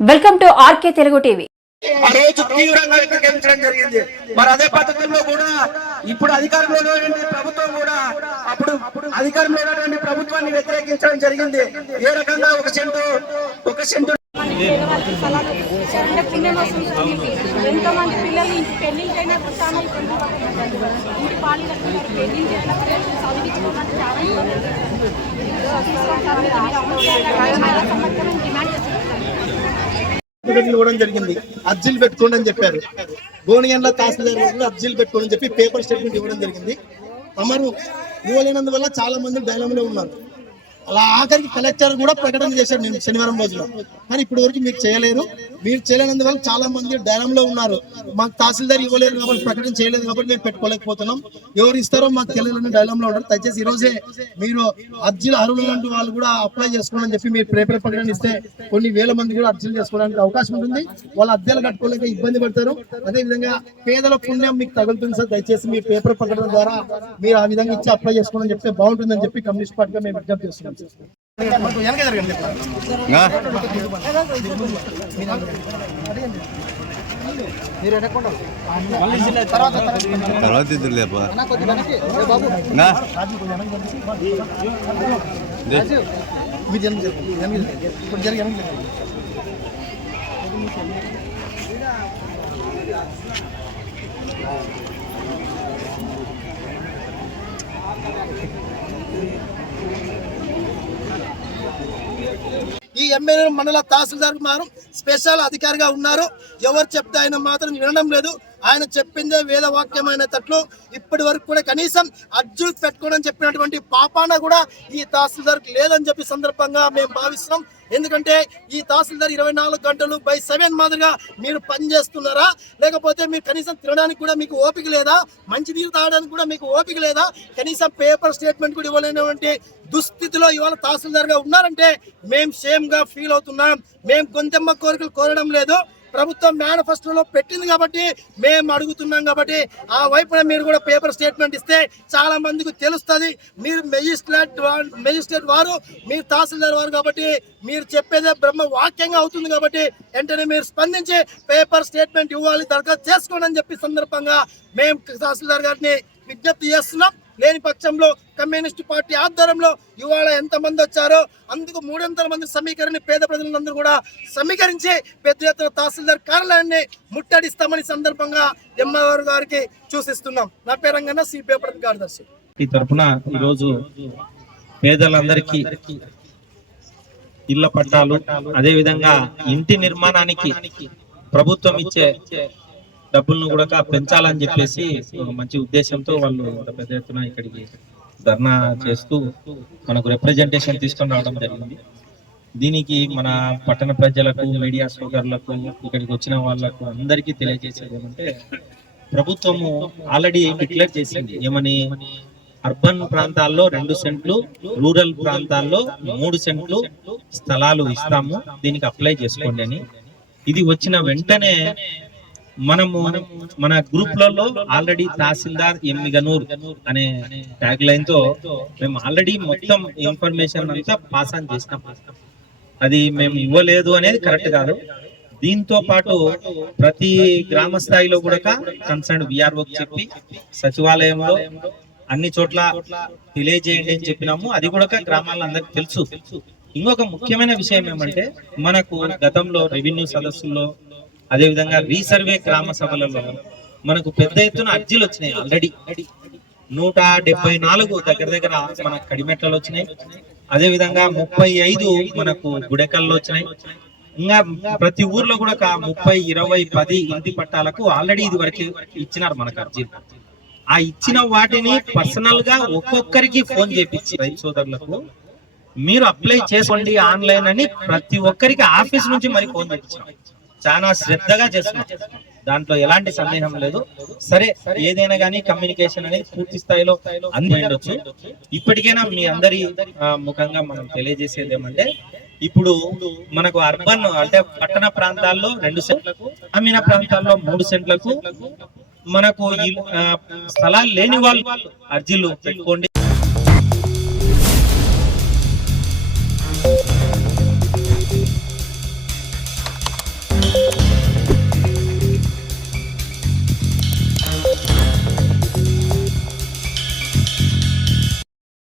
Welcome to R K Telugu TV. ఆ రోజు తీవ్రంగా వ్యతిరేకించడం జరిగింది. మరి అదే పద్ధతిలో కూడా ఇప్పుడు అధికారంలో ఉన్నటువంటి ప్రభుత్వం కూడా అప్పుడు అధికారంలో ఉన్నటువంటి ప్రభుత్వాన్ని వ్యతిరేకించడం జరిగింది. ఏ రకంగా ఒక సెంటు ఎంతో మంది పిల్లలు ఇంటి పెళ్లికైనా చాలా ఇంటి పాలిలకు పెళ్లికైనా చదివించుకోవడానికి ఇవ్వడం జరిగింది. అర్జీలు పెట్టుకోండి అని చెప్పారు. గోనియన్ల తహసీల్దార్ అర్జీలు పెట్టుకోండి అని చెప్పి పేపర్ స్టేట్మెంట్ ఇవ్వడం జరిగింది. తమరు ఇవ్వలేనందువల్ల చాలా మంది డైలాంలో ఉన్నారు. అలా ఆఖరికి కలెక్టర్ కూడా ప్రకటన చేశారు నేను శనివారం రోజున. కానీ ఇప్పటి వరకు మీకు చేయలేరు. మీరు చేయలేనందువల్ల చాలా మంది డైలాంలో ఉన్నారు. మాకు తహసీల్దార్ ఇవ్వలేరు కాబట్టి ప్రకటన చేయలేదు కాబట్టి మేము పెట్టుకోలేకపోతున్నాం. ఎవరు ఇస్తారో మాకు తెలియదని డైలాంలో ఉన్నారు. దయచేసి ఈ రోజే మీరు అర్జీలు అర్హులు వాళ్ళు కూడా అప్లై చేసుకోవాలని చెప్పి మీరు పేపర్ ప్రకటన ఇస్తే కొన్ని వేల మంది కూడా అర్జీలు చేసుకోవడానికి అవకాశం ఉంటుంది. వాళ్ళు అద్దెలు కట్టుకోలేక ఇబ్బంది పడతారు. అదేవిధంగా పేదల పుణ్యం మీకు తగులుతుంది సార్. దయచేసి మీ పేపర్ ప్రకటన ద్వారా మీరు ఆ విధంగా ఇచ్చి అప్లై చేసుకోవాలని చెప్తే బాగుంటుందని చెప్పి కమ్యూనిస్ట్ పార్టీగా మేము విజ్ఞప్తి చేస్తున్నాం. ఈ ఎమ్మెల్యే మండల తహసీల్దార్ మాత్రం స్పెషల్ అధికారిగా ఉన్నారు. ఎవరు చెప్తే ఆయన మాత్రం వినడం లేదు. ఆయన చెప్పిందే వేదవాక్యమైన తట్లు ఇప్పటి వరకు కూడా కనీసం అర్జీలు పెట్టుకోవడం చెప్పినటువంటి పాపాన కూడా ఈ తహసీల్దార్కి లేదని చెప్పి సందర్భంగా మేము భావిస్తున్నాం. ఎందుకంటే ఈ తహసీల్దార్ 24 గంటలు బై 7 మాదిరిగా మీరు పనిచేస్తున్నారా, లేకపోతే మీరు కనీసం తినడానికి కూడా మీకు ఓపిక లేదా, మంచి నీరు తాగడానికి కూడా మీకు ఓపిక లేదా, కనీసం పేపర్ స్టేట్మెంట్ కూడా ఇవ్వలేనటువంటి దుస్థితిలో ఇవాళ తహసీల్దార్ గా ఉన్నారంటే మేము సేమ్ గా ఫీల్ అవుతున్నాం. మేము గొంతెమ్మ కోరికలు కోరడం లేదు. ప్రభుత్వం మేనిఫెస్టోలో పెట్టింది కాబట్టి మేము అడుగుతున్నాం. కాబట్టి ఆ వైపున మీరు కూడా పేపర్ స్టేట్మెంట్ ఇస్తే చాలా మందికి తెలుస్తుంది. మీరు మెజిస్ట్రేట్ వారు, మీరు తహసీల్దార్ వారు కాబట్టి మీరు చెప్పేదే బ్రహ్మ వాక్యంగా అవుతుంది. కాబట్టి వెంటనే మీరు స్పందించి పేపర్ స్టేట్మెంట్ ఇవ్వాలి, దరఖాస్తు చేసుకోండి అని చెప్పి సందర్భంగా మేము తహసీల్దార్ గారిని విజ్ఞప్తి చేస్తున్నాం. లేని పక్షంలో కమ్యూనిస్ట్ పార్టీ ఆధ్వర్యంలో ఇవాళ ఎంతమంది వచ్చారో అందుకు 300 మంది సమీకరణ పేద ప్రజలందరూ కూడా సమీకరించి పెద్ద ఎత్తున తహసీల్దార్ కార్యాలయాన్ని ముట్టడిస్తామని సందర్భంగా ఎంఆర్ గారికి సూచిస్తున్నాం. నా పేరు రంగన్న, సిపిఐ ప్రధాన కార్యదర్శి. ఈ తరఫున ఈరోజు పేదలందరికీ ఇళ్ల పట్టాలు, అదే విధంగా ఇంటి నిర్మాణానికి ప్రభుత్వం ఇచ్చే డబ్బులను కూడా పెంచాలని చెప్పేసి మంచి ఉద్దేశంతో వాళ్ళు పెద్ద ఎత్తున ఇక్కడికి ధర్నా చేస్తూ మనకు రిప్రజెంటేషన్ తీసుకొని రావడం జరిగింది. దీనికి మన పట్టణ ప్రజలకు, మీడియా సోదరులకు, ఇక్కడికి వచ్చిన వాళ్ళకు అందరికీ తెలియజేసేది ఏమంటే, ప్రభుత్వము ఆల్రెడీ డిక్లేర్ చేసింది ఏమని, అర్బన్ ప్రాంతాల్లో 2 సెంట్లు, రూరల్ ప్రాంతాల్లో 3 సెంట్లు స్థలాలు ఇస్తాము, దీనికి అప్లై చేసుకోండి అని. ఇది వచ్చిన వెంటనే మనము మన గ్రూప్లలో ఆల్రెడీ తహసీల్దార్ ఎమ్మిగనూర్ అనే ట్యాగ్ లైన్ తో మేము ఆల్రెడీ మొత్తం ఇన్ఫర్మేషన్ అంతా పాస్ ఆన్ చేసినాం. అది మేము ఇవ్వలేదు అనేది కరెక్ట్ కాదు. దీంతో పాటు ప్రతి గ్రామ స్థాయిలో కూడా కన్సర్న్ విఆర్ఓకి చెప్పి సచివాలయంలో అన్ని చోట్ల తెలియజేయండి అని చెప్పినాము. అది కూడా గ్రామాల్లో అందరికి తెలుసు. ఇంకొక ముఖ్యమైన విషయం ఏమంటే, మనకు గతంలో రెవెన్యూ సదస్సుల్లో, అదే విధంగా రీసర్వే గ్రామ సభలలో మనకు పెద్ద ఎత్తున అర్జీలు వచ్చినాయి. ఆల్రెడీ 174 దగ్గర మన కడిమెట్లలో వచ్చినాయి. అదే విధంగా 35 మనకు గుడెకల్లో వచ్చినాయి. ఇంకా ప్రతి ఊర్లో కూడా 30, 20, 10 ఇంటి పట్టాలకు ఆల్రెడీ ఇది వరకు ఇచ్చినారు మనకు అర్జీలు. ఆ ఇచ్చిన వాటిని పర్సనల్ గా ఒక్కొక్కరికి ఫోన్ చేపించి రైతు సోదరులకు మీరు అప్లై చేసుకోండి ఆన్లైన్ అని ప్రతి ఒక్కరికి ఆఫీస్ నుంచి మరి ఫోన్ చేపించాం. చాలా శ్రద్ధగా చేస్తున్నాం, దాంట్లో ఎలాంటి సందేహం లేదు. సరే, ఏదైనా కానీ కమ్యూనికేషన్ అనేది పూర్తి స్థాయిలో అందవచ్చు. ఇప్పటికైనా మీ అందరి ముఖంగా మనం తెలియజేసేది ఏమంటే, ఇప్పుడు మనకు అర్బన్ అంటే పట్టణ ప్రాంతాల్లో 2 సెంట్లకు, గ్రామీణ ప్రాంతాల్లో 3 సెంట్లకు మనకు స్థలాలు లేని వాళ్ళు అర్జీలు పెట్టుకోండి.